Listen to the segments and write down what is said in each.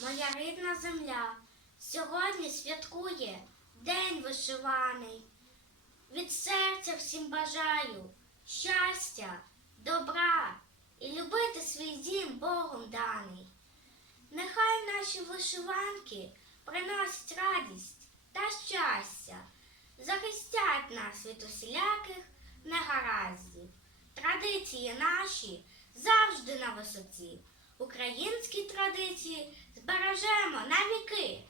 Моя рідна земля. Сьогодні святкує День вишиваний. Від серця всім бажаю щастя, добра і любити свій дім Богом даний. Нехай наші вишиванки приносять радість та щастя, захистять нас від усіляких негараздів. Традиції наші завжди на висоті. Українські традиції збережемо на віки.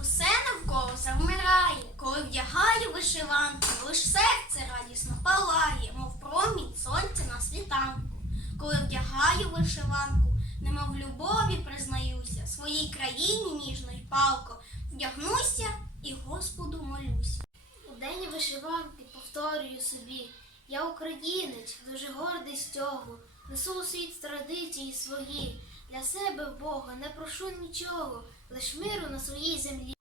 Усе навколо завмирає, коли вдягаю вишиванку, лиш серце радісно палає, мов промінь сонця на світанку. Коли вдягаю вишиванку, немов любові признаюся, своїй країні ніжно й палко, вдягнуся і Господу молюся. У день вишиванки повторюю собі, я українець, дуже гордий з цього, несу у світ традиції свої. Для себе Бога не прошу нічого, лиш миру на своїй землі.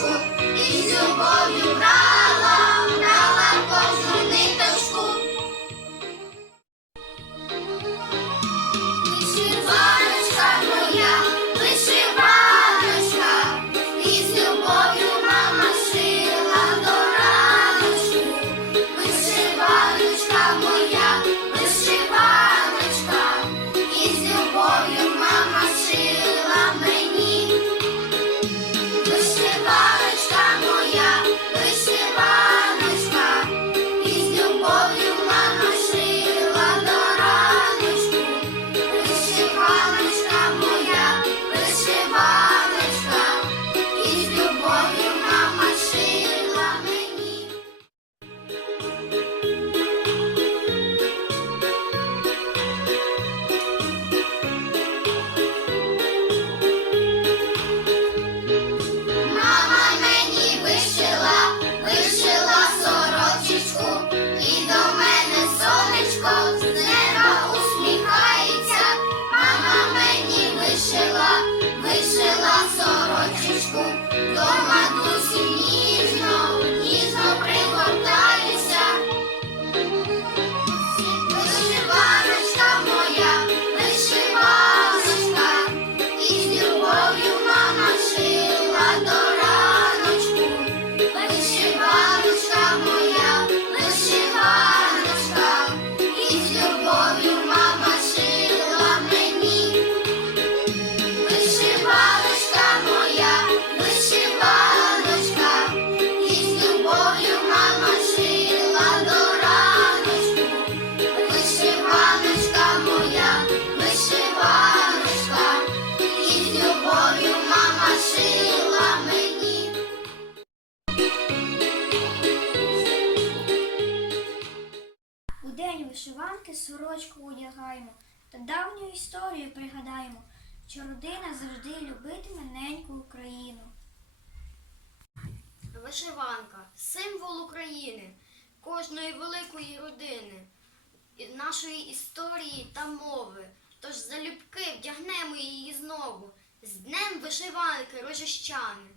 Сорочечку, і з любов'ю брала, сорочку одягаємо та давню історію пригадаємо, що родина завжди любитиме неньку Україну. Вишиванка символ України, кожної великої родини, нашої історії та мови. Тож залюбки вдягнемо її знову з Днем вишиванки рожищани.